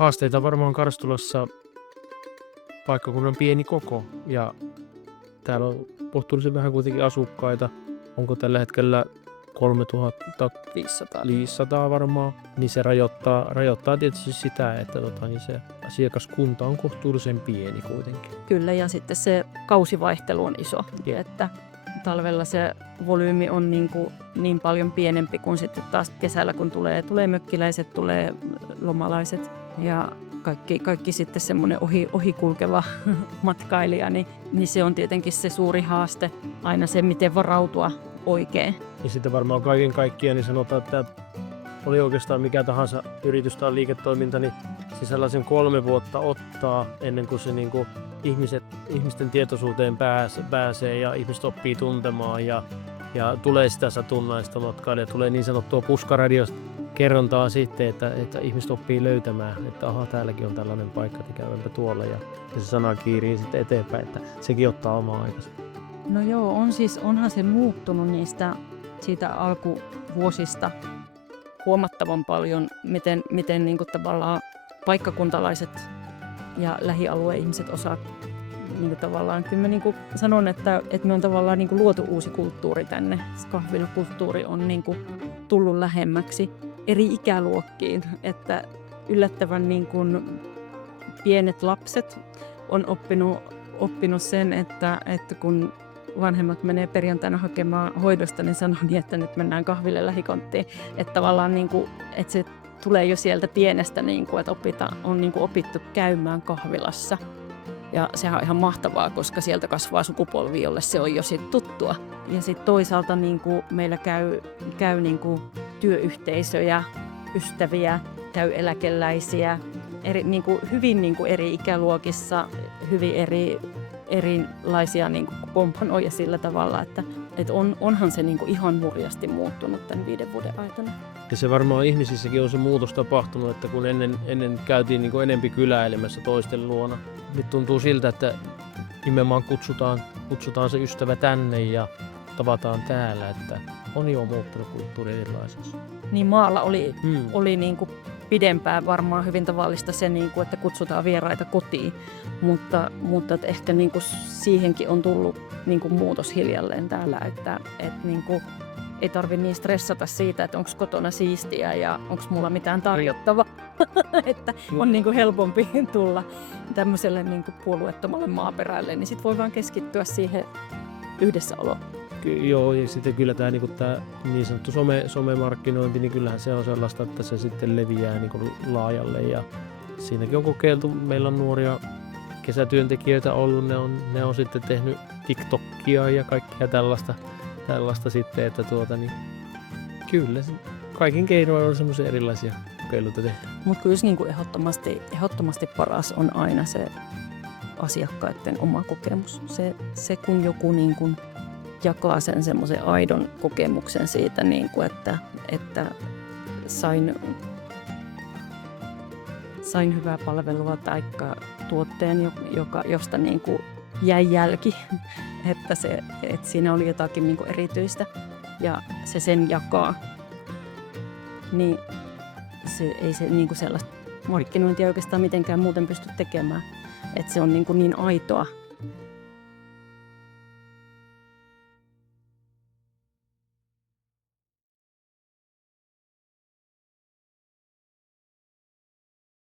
haasteita varmaan Karstulassa paikkakunnan pieni koko ja täällä on kohtuullisen vähän kuitenkin asukkaita. Onko tällä hetkellä 3500 varmaan, niin se rajoittaa tietysti sitä, että niin se asiakaskunta on kohtuullisen pieni kuitenkin. Kyllä, ja sitten se kausivaihtelu on iso, että talvella se volyymi on niin paljon pienempi kuin sitten taas kesällä, kun tulee mökkiläiset, tulee lomalaiset ja kaikki sitten semmoinen ohikulkeva matkailija, niin se on tietenkin se suuri haaste, aina se, miten varautua oikein. Ja sitten varmaan kaiken kaikkiaan niin sanotaan, että oli oikeastaan mikä tahansa yritys tai liiketoiminta, niin se sellaisen 3 vuotta ottaa ennen kuin se niin kuin ihmisten tietoisuuteen pääsee ja ihmiset oppii tuntemaan ja tulee sitä satunnaista matkailijaa, tulee niin sanottua puskaradiosta kerrontaa sitten, että ihmiset oppii löytämään, että aha, täälläkin on tällainen paikka, että käydäänpä tuolla ja se sana kiirii sitten eteenpäin, että sekin ottaa omaa aikansa. No joo, onhan se muuttunut siitä alkuvuosista huomattavan paljon, miten niin kuin tavallaan paikkakuntalaiset ja lähialueen ihmiset osaa niin kuin tavallaan, kyllä mä niin kuin sanon, että me on tavallaan niin kuin luotu uusi kulttuuri tänne. Kahvilakulttuuri on niin kuin tullut lähemmäksi eri ikäluokkiin, että yllättävän niin kuin pienet lapset on oppinut sen, että kun vanhemmat menee perjantaina hakemaan hoidosta, niin sanoo niin, että nyt mennään kahville lähikonttiin. Että tavallaan niin kuin, että se tulee jo sieltä pienestä, niin kuin, että on niin kuin opittu käymään kahvilassa. Ja sehän on ihan mahtavaa, koska sieltä kasvaa sukupolvi, jolle se on jo sit tuttua. Ja sitten toisaalta niin kuin meillä käy niin kuin työyhteisöjä, ystäviä, käy eläkeläisiä, hyvin niin kuin eri ikäluokissa, hyvin erilaisia niin kuin komponoja sillä tavalla, että onhan se niin kuin ihan hurjasti muuttunut tämän 5 vuoden aikana. Ja se varmaan ihmisissäkin on se muutos tapahtunut, että kun ennen käytiin niin kuin enempi kyläilemässä toisten luona. Nyt tuntuu siltä, että nimenomaan kutsutaan se ystävä tänne ja tavataan täällä, että on jo muuttunut kulttuuri erilaiseksi. Niin maalla oli niin kuin pidempään varmaan hyvin tavallista se, niin kuin, että kutsutaan vieraita kotiin, mutta että ehkä niin kuin siihenkin on tullut niin kuin muutos hiljalleen täällä, että niin kuin ei tarvitse niin stressata siitä, että onko kotona siistiä ja onko mulla mitään tarjottavaa, että on niin kuin helpompi tulla tämmöiselle niin kuin puolueettomalle maaperälle, niin sitten voi vaan keskittyä siihen yhdessäoloon. Joo, ja sitten kyllä tämä niin sanottu somemarkkinointi, niin kyllähän se on sellaista, että se sitten leviää niin kuin laajalle. Ja siinäkin on kokeiltu, meillä on nuoria kesätyöntekijöitä ollut, ne on sitten tehnyt TikTokia ja kaikkea tällaista sitten, että niin kyllä kaikin keinoin on semmoisia erilaisia kokeiluita tehty. Mutta kyllä niin kuin ehdottomasti paras on aina se asiakkaiden oma kokemus. Se kun joku niin kuin jakaa sen semmoisen aidon kokemuksen siitä, niin kuin, että sain hyvää palvelua tai tuotteen, josta niin kuin jäi jälki, että siinä oli jotakin niin kuin erityistä ja se sen jakaa, niin ei se niin kuin sellaista markkinointia oikeastaan mitenkään muuten pysty tekemään. Että se on niin aitoa